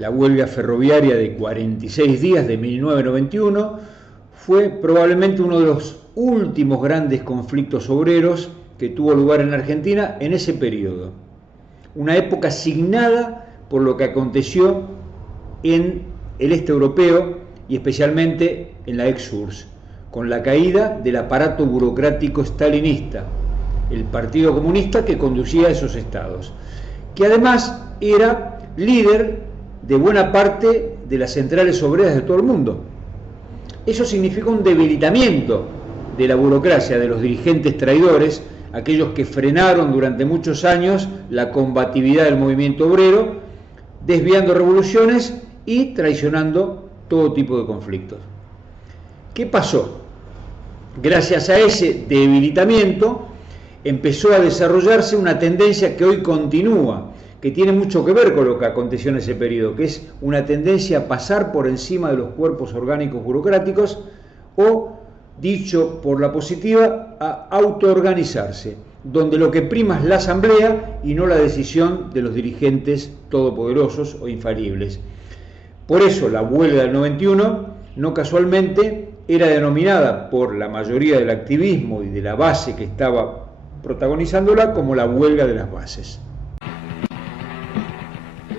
La huelga ferroviaria de 46 días de 1991 fue probablemente uno de los últimos grandes conflictos obreros que tuvo lugar en Argentina en ese periodo. Una época signada por lo que aconteció en el este europeo y especialmente en la ex-URSS, con la caída del aparato burocrático stalinista, el Partido Comunista que conducía a esos estados, que además era líder de buena parte de las centrales obreras de todo el mundo. Eso significó un debilitamiento de la burocracia, de los dirigentes traidores, aquellos que frenaron durante muchos años la combatividad del movimiento obrero, desviando revoluciones y traicionando todo tipo de conflictos. ¿Qué pasó? Gracias a ese debilitamiento empezó a desarrollarse una tendencia que hoy continúa, que tiene mucho que ver con lo que aconteció en ese periodo, que es una tendencia a pasar por encima de los cuerpos orgánicos burocráticos o, dicho por la positiva, a autoorganizarse, donde lo que prima es la asamblea y no la decisión de los dirigentes todopoderosos o infalibles. Por eso la huelga del 91, no casualmente, era denominada por la mayoría del activismo y de la base que estaba protagonizándola como la huelga de las bases.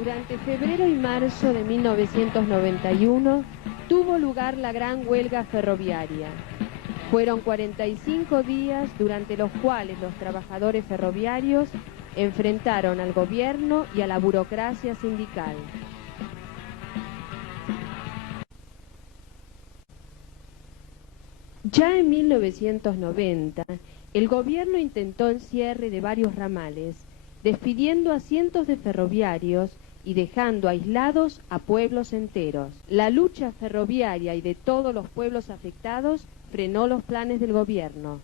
Durante febrero y marzo de 1991 tuvo lugar la gran huelga ferroviaria. Fueron 45 días durante los cuales los trabajadores ferroviarios enfrentaron al gobierno y a la burocracia sindical. Ya en 1990, el gobierno intentó el cierre de varios ramales, despidiendo a cientos de ferroviarios y dejando aislados a pueblos enteros. La lucha ferroviaria y de todos los pueblos afectados frenó los planes del gobierno.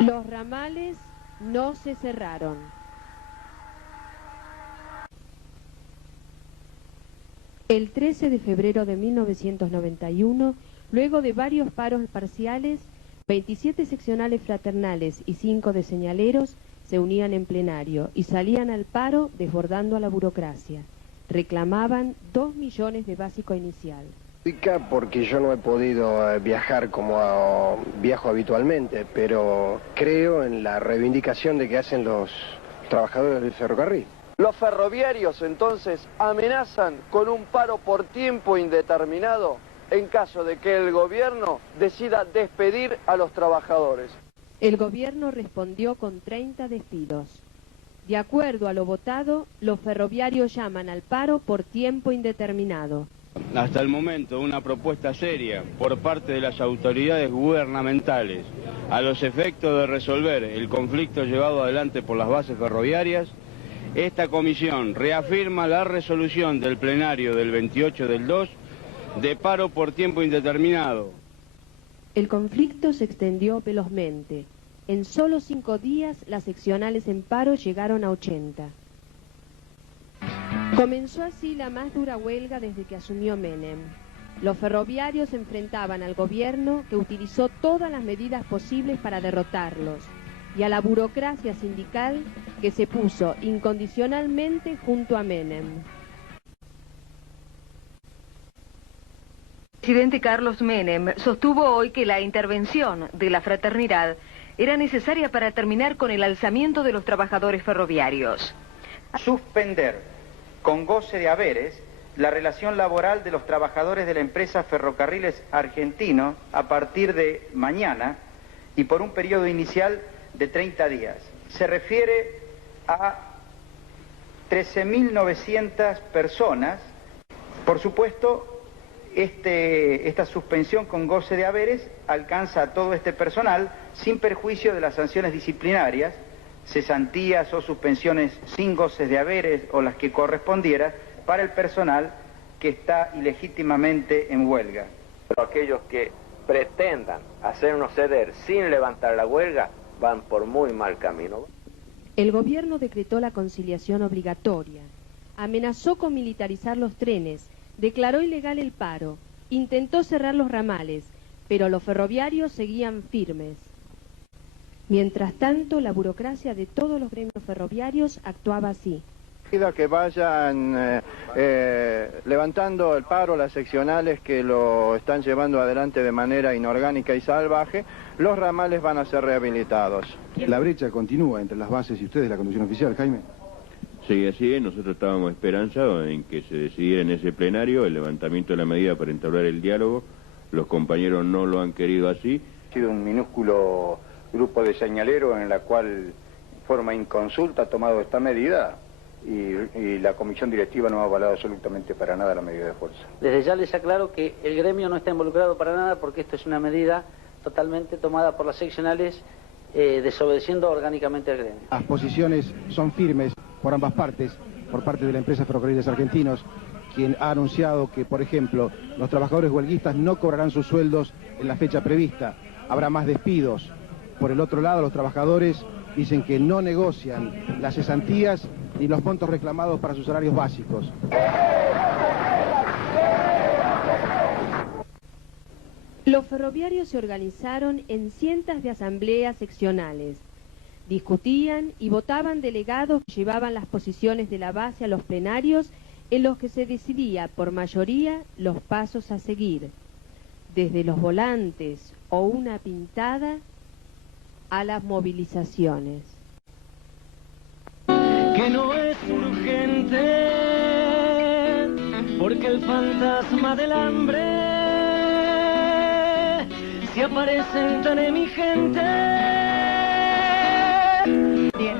Los ramales no se cerraron. El 13 de febrero de 1991, luego de varios paros parciales, 27 seccionales fraternales y 5 de señaleros se unían en plenario y salían al paro desbordando a la burocracia. Reclamaban 2 millones de básico inicial. Porque yo no he podido viajar como viajo habitualmente, pero creo en la reivindicación de que hacen los trabajadores del ferrocarril. Los ferroviarios entonces amenazan con un paro por tiempo indeterminado en caso de que el gobierno decida despedir a los trabajadores. El gobierno respondió con 30 despidos. De acuerdo a lo votado, los ferroviarios llaman al paro por tiempo indeterminado. Hasta el momento, una propuesta seria por parte de las autoridades gubernamentales a los efectos de resolver el conflicto llevado adelante por las bases ferroviarias. Esta comisión reafirma la resolución del plenario del 28 del 2 de paro por tiempo indeterminado. El conflicto se extendió velozmente. En solo 5 días, las seccionales en paro llegaron a 80. Comenzó así la más dura huelga desde que asumió Menem. Los ferroviarios enfrentaban al gobierno que utilizó todas las medidas posibles para derrotarlos y a la burocracia sindical que se puso incondicionalmente junto a Menem. El presidente Carlos Menem sostuvo hoy que la intervención de la fraternidad era necesaria para terminar con el alzamiento de los trabajadores ferroviarios. Suspender con goce de haberes la relación laboral de los trabajadores de la empresa Ferrocarriles Argentinos a partir de mañana y por un periodo inicial de 30 días. Se refiere a 13.900 personas. Por supuesto, esta suspensión con goce de haberes alcanza a todo este personal sin perjuicio de las sanciones disciplinarias, cesantías o suspensiones sin goces de haberes o las que correspondiera para el personal que está ilegítimamente en huelga. Pero aquellos que pretendan hacernos ceder sin levantar la huelga van por muy mal camino. El gobierno decretó la conciliación obligatoria, amenazó con militarizar los trenes, declaró ilegal el paro, intentó cerrar los ramales, pero los ferroviarios seguían firmes. Mientras tanto, la burocracia de todos los gremios ferroviarios actuaba así. Que vayan levantando el paro las seccionales que lo están llevando adelante de manera inorgánica y salvaje, los ramales van a ser rehabilitados. La brecha continúa entre las bases y ustedes, la conducción oficial, Jaime. Sí, así es. Nosotros estábamos esperanzados en que se decidiera en ese plenario el levantamiento de la medida para entablar el diálogo. Los compañeros no lo han querido así. Ha sido un minúsculo grupo de señaleros en la cual, de forma inconsulta, ha tomado esta medida. Y la comisión directiva no ha avalado absolutamente para nada la medida de fuerza. Desde ya les aclaro que el gremio no está involucrado para nada porque esto es una medida totalmente tomada por las seccionales desobedeciendo orgánicamente al gremio. Las posiciones son firmes por ambas partes, por parte de la empresa Ferrocarriles Argentinos, quien ha anunciado que, por ejemplo, los trabajadores huelguistas no cobrarán sus sueldos en la fecha prevista, habrá más despidos. Por el otro lado, los trabajadores dicen que no negocian las cesantías ni los montos reclamados para sus salarios básicos. Los ferroviarios se organizaron en cientos de asambleas seccionales. Discutían y votaban delegados que llevaban las posiciones de la base a los plenarios en los que se decidía por mayoría los pasos a seguir, desde los volantes o una pintada a las movilizaciones. Que no es urgente, porque el fantasma del hambre se aparece tan emergente.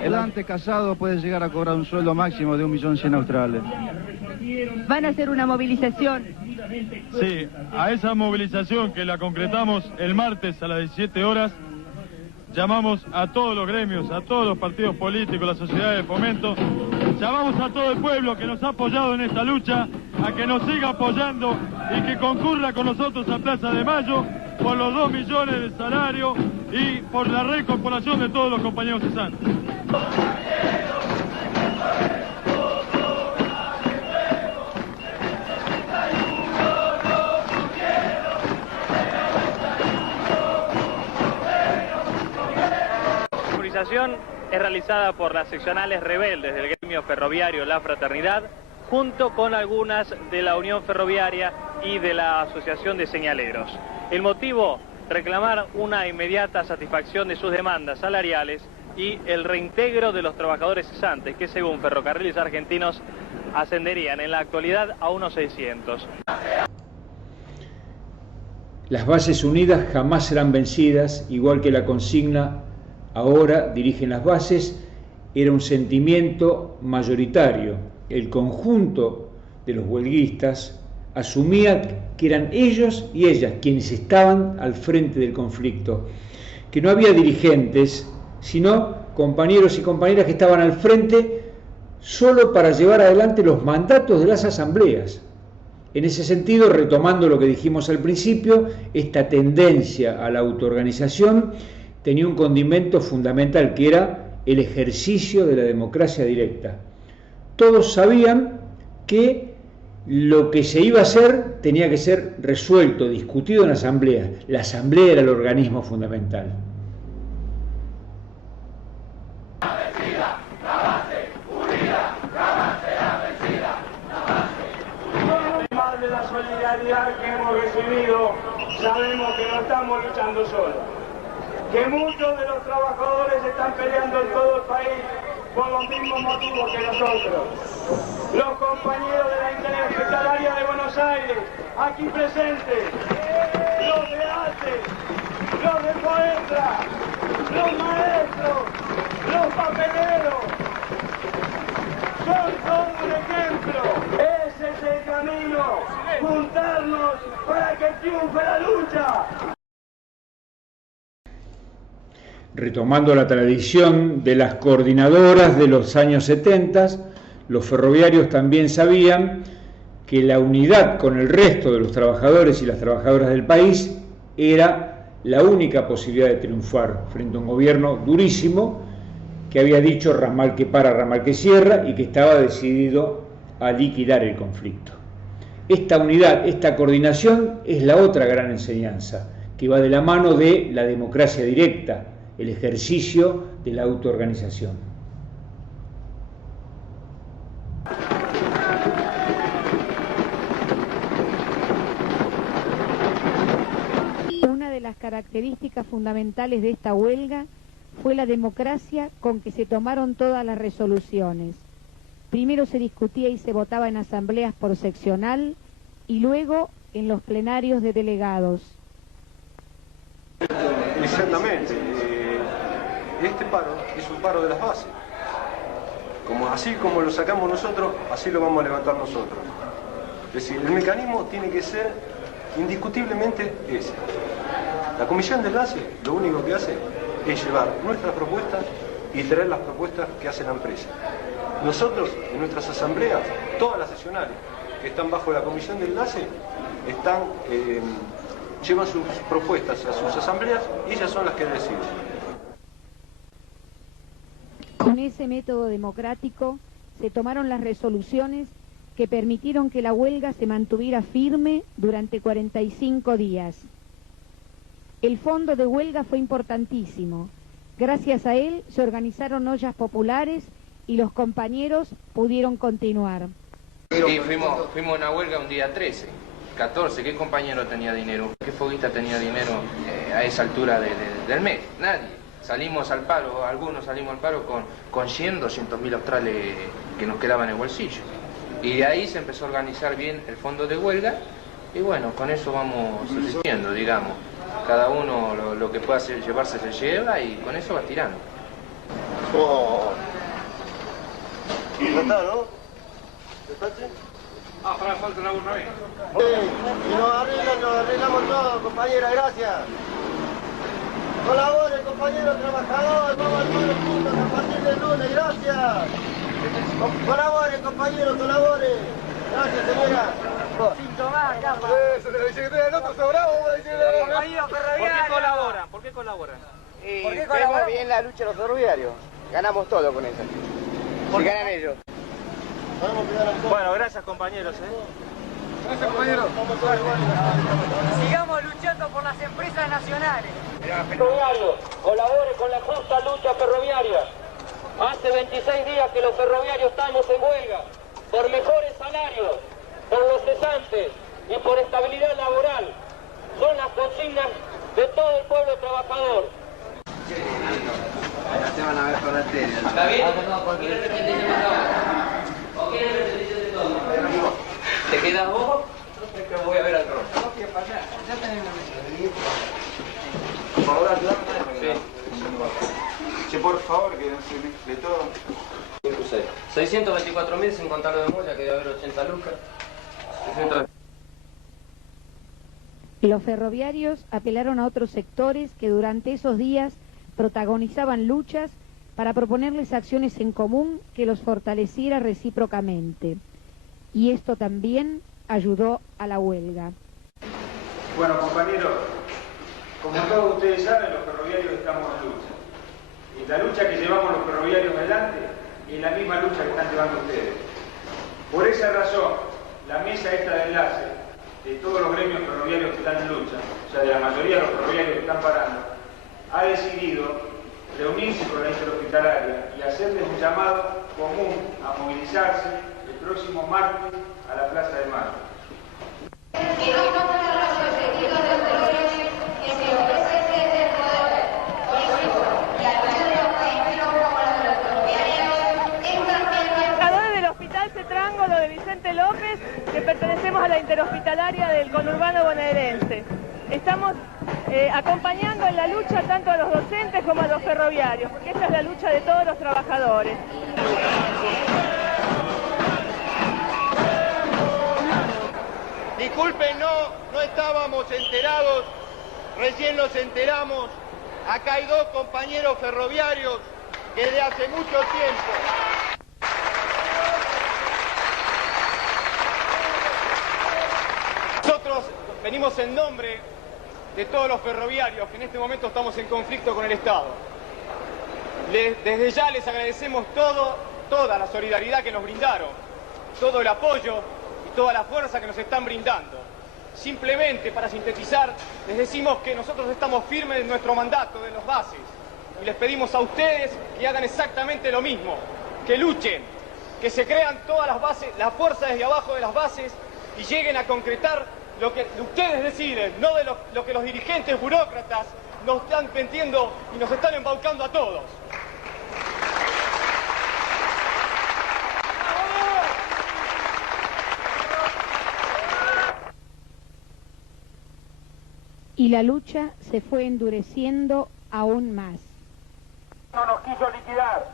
El antecasado puede llegar a cobrar un sueldo máximo de 1.100.000 australes. ¿Van a hacer una movilización? Sí, a esa movilización que la concretamos el martes a las 17 horas, llamamos a todos los gremios, a todos los partidos políticos, la sociedad de fomento, llamamos a todo el pueblo que nos ha apoyado en esta lucha, a que nos siga apoyando y que concurra con nosotros a Plaza de Mayo por los 2 millones de salario y por la reincorporación de todos los compañeros cesantes. La movilización es realizada por las seccionales rebeldes del gremio ferroviario La Fraternidad, junto con algunas de la Unión Ferroviaria y de la Asociación de Señaleros. El motivo, reclamar una inmediata satisfacción de sus demandas salariales y el reintegro de los trabajadores cesantes, que según Ferrocarriles Argentinos ascenderían en la actualidad a unos 600. Las bases unidas jamás serán vencidas, igual que la consigna ahora dirigen las bases, era un sentimiento mayoritario. El conjunto de los huelguistas asumía que eran ellos y ellas quienes estaban al frente del conflicto, que no había dirigentes, sino compañeros y compañeras que estaban al frente solo para llevar adelante los mandatos de las asambleas. En ese sentido, retomando lo que dijimos al principio, esta tendencia a la autoorganización tenía un condimento fundamental, que era el ejercicio de la democracia directa. Todos sabían que lo que se iba a hacer tenía que ser resuelto, discutido en la asamblea. La asamblea era el organismo fundamental. Además de la solidaridad que hemos recibido, sabemos que no estamos luchando solos, que muchos de los trabajadores están peleando en todo el país por los mismos motivos que nosotros. Los compañeros de la Interhospitalaria de Buenos Aires, aquí presentes, los de ATE, los de Coentra, los maestros, los papeleros, son todo un ejemplo. Ese es el camino, juntarnos para que triunfe la lucha. Retomando la tradición de las coordinadoras de los años 70, los ferroviarios también sabían que la unidad con el resto de los trabajadores y las trabajadoras del país era la única posibilidad de triunfar frente a un gobierno durísimo que había dicho ramal que para, ramal que cierra, y que estaba decidido a liquidar el conflicto. Esta unidad, esta coordinación es la otra gran enseñanza, que va de la mano de la democracia directa, el ejercicio de la autoorganización. Una de las características fundamentales de esta huelga fue la democracia con que se tomaron todas las resoluciones. Primero se discutía y se votaba en asambleas por seccional y luego en los plenarios de delegados. Exactamente. Este paro es un paro de las bases. Así como lo sacamos nosotros, así lo vamos a levantar nosotros. Es decir, el mecanismo tiene que ser indiscutiblemente ese. La comisión de enlace lo único que hace es llevar nuestras propuestas y traer las propuestas que hace la empresa. Nosotros, en nuestras asambleas, todas las seccionales que están bajo la comisión de enlace, llevan sus propuestas a sus asambleas y ellas son las que deciden. Con ese método democrático se tomaron las resoluciones que permitieron que la huelga se mantuviera firme durante 45 días. El fondo de huelga fue importantísimo. Gracias a él se organizaron ollas populares y los compañeros pudieron continuar. Sí, fuimos a una huelga un día 13, 14. ¿Qué compañero tenía dinero? ¿Qué foguista tenía dinero a esa altura del mes? Nadie. Salimos al paro, algunos salimos al paro con 100, 200.000 australes que nos quedaban en el bolsillo. Y de ahí se empezó a organizar bien el fondo de huelga y bueno, con eso vamos subsistiendo, digamos. Cada uno lo que pueda llevarse se lleva y con eso va tirando. ¿Y no está, no? ¿Despache? Falta una burra. Y nos arreglamos todo, compañera, gracias. Colabore, compañero trabajador, vamos al paro juntos a partir del lunes, gracias. Colabore, compañero, colabore. Gracias, señora. Sin tomar, capa. El otro sobrado, ¿Por qué colaboran? ¿Por qué colaboran? Vemos bien la lucha de los ferroviarios. Ganamos todo con eso. Si ganan ellos. Bueno, gracias compañeros. Gracias, compañero. Sigamos luchando por las empresas nacionales. Ferroviario, colabore con la justa lucha ferroviaria. Hace 26 días que los ferroviarios estamos en huelga por mejores salarios, por los cesantes y por estabilidad laboral. Son las consignas de todo el pueblo trabajador. Se van a ver por la tele. ¿Está bien? ¿Quieres repetir o quieres repetir de todo? ¿Te quedas vos? Es que voy a ver al rol. ¿Qué pasa? Ya tenemos por favor, ayúdame. Sí, por favor, que no se de todo. 624.000 sin contar lo de Moya, que debe haber 80 lucas. 600... Los ferroviarios apelaron a otros sectores que durante esos días protagonizaban luchas para proponerles acciones en común que los fortaleciera recíprocamente. Y esto también ayudó a la huelga. Bueno, compañeros, como todos ustedes saben, los ferroviarios estamos en lucha. Y la lucha que llevamos los ferroviarios adelante es la misma lucha que están llevando ustedes. Por esa razón, la mesa esta de enlace de todos los gremios ferroviarios que están en lucha, o sea, de la mayoría de los ferroviarios que están parando, ha decidido reunirse con la interhospitalaria y hacerles un llamado común a movilizarse el próximo martes a la Plaza de Mayo. Del Hospital Cetrángolo de Vicente López, que pertenecemos a la interhospitalaria del conurbano bonaerense. Estamos acompañando en la lucha tanto a los docentes como a los ferroviarios, porque esta es la lucha de todos los trabajadores. Disculpen, no estábamos enterados, recién nos enteramos. Acá hay dos compañeros ferroviarios que desde hace mucho tiempo... Nosotros venimos en nombre de todos los ferroviarios que en este momento estamos en conflicto con el Estado. Desde ya les agradecemos toda la solidaridad que nos brindaron, todo el apoyo y toda la fuerza que nos están brindando. Simplemente, para sintetizar, les decimos que nosotros estamos firmes en nuestro mandato de los bases, y les pedimos a ustedes que hagan exactamente lo mismo, que luchen, que se crean todas las bases, las fuerzas desde abajo de las bases y lleguen a concretar lo que ustedes deciden, no de lo que los dirigentes burócratas nos están metiendo y nos están embaucando a todos. Y la lucha se fue endureciendo aún más. No nos quiso liquidar,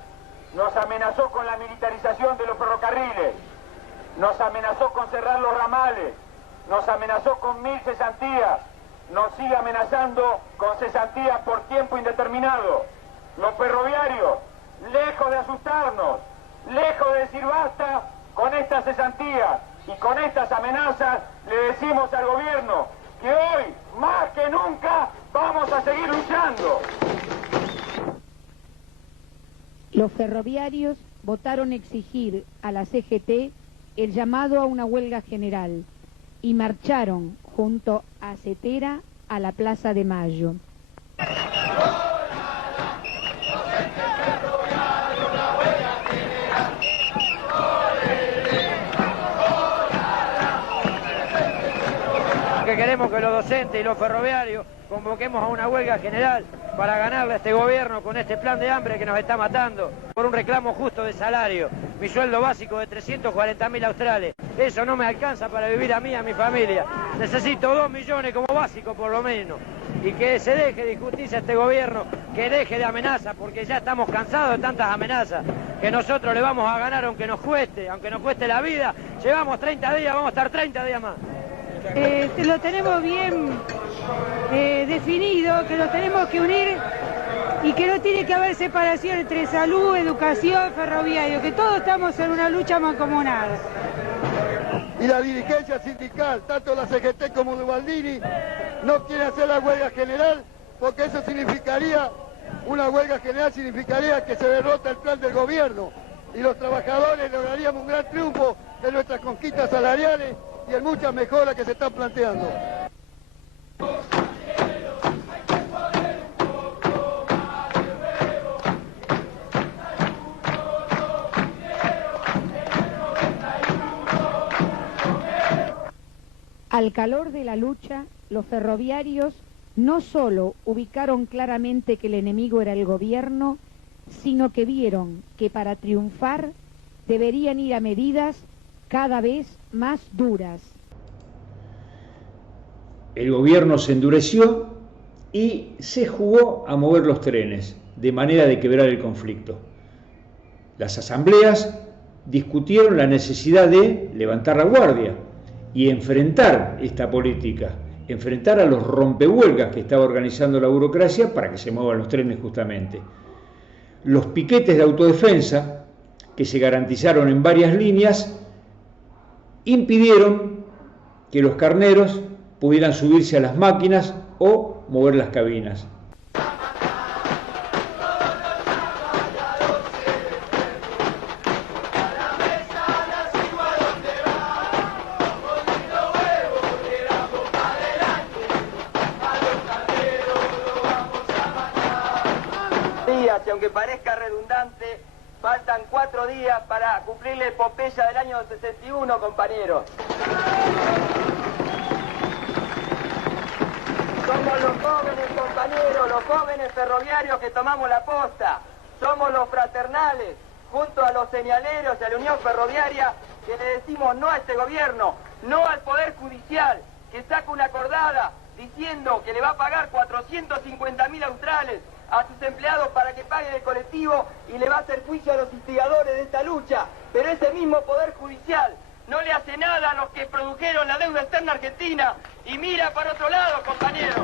nos amenazó con la militarización de los ferrocarriles, nos amenazó con cerrar los ramales, nos amenazó con 1000 cesantías, nos sigue amenazando con cesantías por tiempo indeterminado. Los ferroviarios, lejos de asustarnos, lejos de decir basta con estas cesantías y con estas amenazas, le decimos al gobierno que hoy, más que nunca, vamos a seguir luchando. Los ferroviarios votaron exigir a la CGT el llamado a una huelga general y marcharon junto a Cetera a la Plaza de Mayo. Que queremos que los docentes y los ferroviarios convoquemos a una huelga general para ganarle a este gobierno con este plan de hambre que nos está matando, por un reclamo justo de salario. Mi sueldo básico de 340.000 australes, eso no me alcanza para vivir a mí y a mi familia. Necesito 2 millones como básico por lo menos. Y que se deje de injusticia este gobierno, que deje de amenazas, porque ya estamos cansados de tantas amenazas, que nosotros le vamos a ganar aunque nos cueste la vida. Llevamos 30 días, vamos a estar 30 días más. Lo tenemos bien definido, que lo tenemos que unir y que no tiene que haber separación entre salud, educación, ferroviario, que todos estamos en una lucha mancomunada. Y la dirigencia sindical, tanto la CGT como de Baldini, no quiere hacer la huelga general porque eso significaría, una huelga general significaría que se derrota el plan del gobierno y los trabajadores lograríamos un gran triunfo de nuestras conquistas salariales y en muchas mejoras que se están planteando. Al calor de la lucha, los ferroviarios no solo ubicaron claramente que el enemigo era el gobierno, sino que vieron que para triunfar deberían ir a medidas cada vez más duras. El gobierno se endureció y se jugó a mover los trenes, de manera de quebrar el conflicto. Las asambleas discutieron la necesidad de levantar la guardia y enfrentar esta política, enfrentar a los rompehuelgas que estaba organizando la burocracia para que se muevan los trenes justamente. Los piquetes de autodefensa, que se garantizaron en varias líneas, impidieron que los carneros pudieran subirse a las máquinas o mover las cabinas. Y aunque parezca redundante, faltan 4 días para cumplir la epopeya del año 61, compañeros. Somos los jóvenes, compañeros, los jóvenes ferroviarios que tomamos la posta. Somos los fraternales, junto a los señaleros y a la Unión Ferroviaria, que le decimos no a este gobierno, no al Poder Judicial, que saca una acordada diciendo que le va a pagar 450.000 australes a sus empleados para que paguen el colectivo y le va a hacer juicio a los instigadores de esta lucha. Pero ese mismo Poder Judicial no le hace nada a los que produjeron la deuda externa argentina y mira para otro lado, compañeros.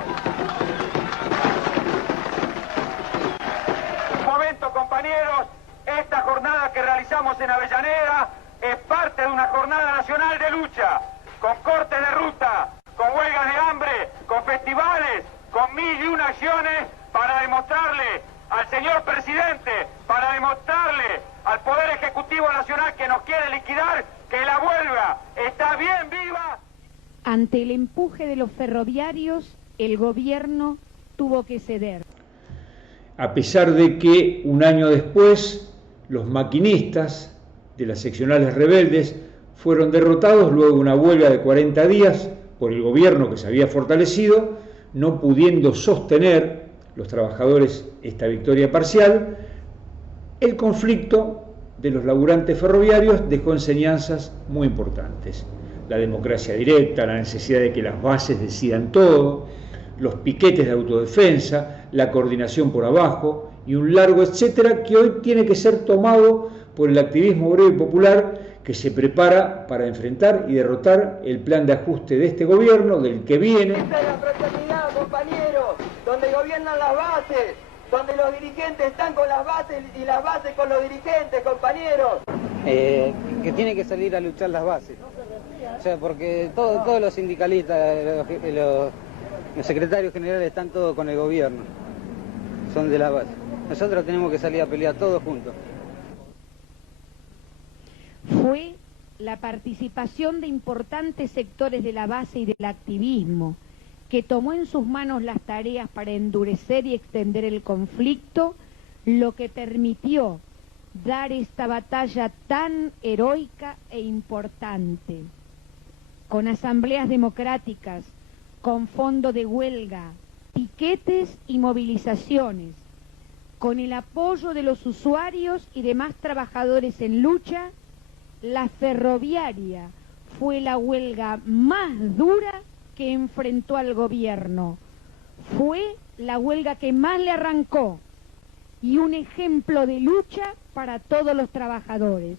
Un momento, compañeros, esta jornada que realizamos en Avellaneda es parte de una jornada nacional de lucha, con cortes de ruta, con huelgas de hambre, con festivales, con 1001 acciones para demostrarle al señor presidente, para demostrarle al Poder Ejecutivo Nacional que nos quiere liquidar, que la huelga está bien viva. Ante el empuje de los ferroviarios, el gobierno tuvo que ceder. a pesar de que un año después los maquinistas de las seccionales rebeldes fueron derrotados luego de una huelga de 40 días por el gobierno que se había fortalecido, no pudiendo sostener los trabajadores esta victoria parcial. El conflicto de los laburantes ferroviarios dejó enseñanzas muy importantes: la democracia directa, la necesidad de que las bases decidan todo, los piquetes de autodefensa, la coordinación por abajo y un largo etcétera que hoy tiene que ser tomado por el activismo obrero y popular, que se prepara para enfrentar y derrotar el plan de ajuste de este gobierno, del que viene. Esta es la fraternidad, compañeros, donde gobiernan las bases, donde los dirigentes están con las bases y las bases con los dirigentes, compañeros. Que tiene que salir a luchar las bases. O sea, porque todos los sindicalistas, los secretarios generales están todos con el gobierno, son de la base. Nosotros tenemos que salir a pelear todos juntos. Fue la participación de importantes sectores de la base y del activismo que tomó en sus manos las tareas para endurecer y extender el conflicto, lo que permitió dar esta batalla tan heroica e importante. Con asambleas democráticas, con fondo de huelga, piquetes y movilizaciones, con el apoyo de los usuarios y demás trabajadores en lucha, la ferroviaria fue la huelga más dura que enfrentó al gobierno. Fue la huelga que más le arrancó y un ejemplo de lucha para todos los trabajadores.